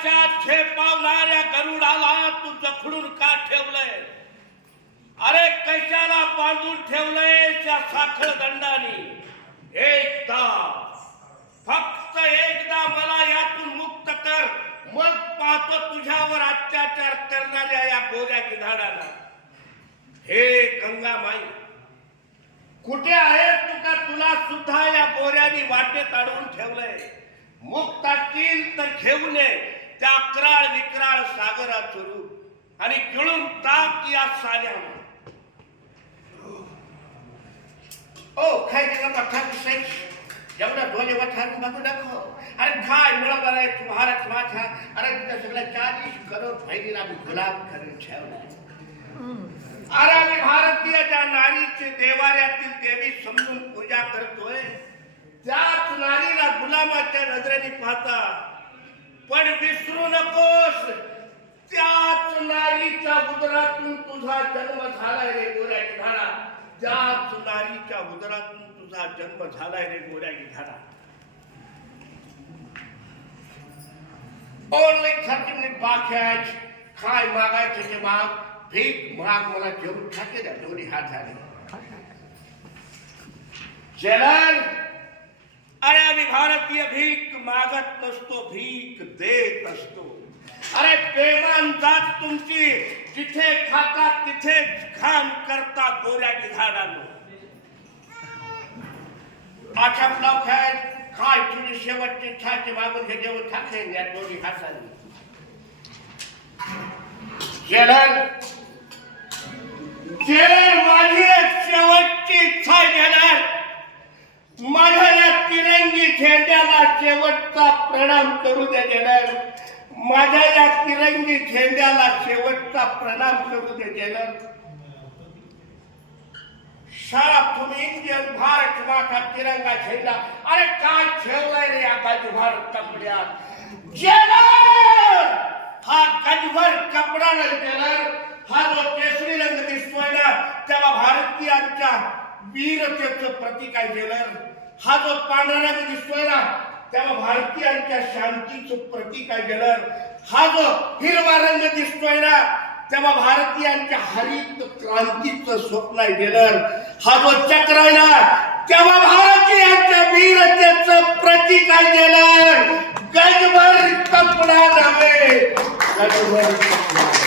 आकाशात झेपावणाऱ्या गरुडाला तू जखडून का ठेवलंय? अरे कशाला बांधून ठेवलंय त्या साखळ दंडाने? एकदा, फक्त एकदा मला यातून मुक्त कर, मग पाहतो तुझ्यावर अत्याचार करणाऱ्या या गोऱ्या गिधाडाला. हे गंगामाई, कुठे आहे तू? का तुला सुद्धा या गोऱ्यानी वाटेत अडवून ठेवलंय? मुक्त असतील तर घेऊन ये त्या अक्राळ विक्राळ सागरात रूप आणि गिळून टाक या साल्याला. ओ काय केला पठा विषय एवढा डोळे वठारून बघू नको. अरे काय मिळवणार आहे तू भारत माझा? अरे तुझ्या सगळ्या 40 करोड बहिणीला मी गुलाम करून ठेवलाय. अरे मी भारतीय नारीचे देवाऱ्यातील देवी समजून पूजा करतोय. त्याच नारीला गुलामाच्या नजरेने पाहता, पण विसरू नकोस त्याच नारीच्या उदरातून तुझा जन्म झालाय रे गोऱ्या गिधाडा. त्याच नारीच्या उदरातून तुझा जन्म झालाय रे गोऱ्या गिधाडा. ओनली 30 मिनिट बाकी आहेत. काय मागायचं ते माग, भीक माग, मला जेवून खाते द्या दोन्ही हाताने. चलन. अरे आम्ही भारतीय भीक मागत नसतो, भीक देत असतो. अरे बेमान जात तुमची, जिथे खातात तिथे घाण करता गोऱ्या गिधाडांनो. आठप लाव खाय, काय तुझी शेवटची इच्छाची मागून हे जेवण टाकेन या दोन्ही हाताने. चलन. चलन, माझी शेवटची इच्छा घेणार. माझ्या या तिरंगी झेंड्याला शेवटचा प्रणाम करू दे जनर. माझ्या या तिरंगी झेंड्याला शेवटचा प्रणाम करू दे जनर. शाळा तुम्ही इंडियन भारत माता तिरंगा झेंडा. अरे काय ठेवलाय रे या गजभर कपड्यात? जनर, हा गजभर कपडा नाही जनर. हा जो केसरी रंग दिसतोय ना, तेव्हा भारतीयांच्या वीरतेचं प्रतीक आहे जनर. हा जो पांढरा रंग दिसतोय ना, तेव्हा भारतीयांच्या शांतीचं प्रतीक आहे जनर. हा जो हिरवा रंग दिसतोय ना, तेव्हा भारतीयांच्या हरित क्रांतीचं स्वप्न आहे जनर. हा जो चक्र आहे ना, तेव्हा भारतीयांच्या वीरतेचं प्रतीक आहे जनर. गजभर कपडा नव्हे, गजभर कपडा.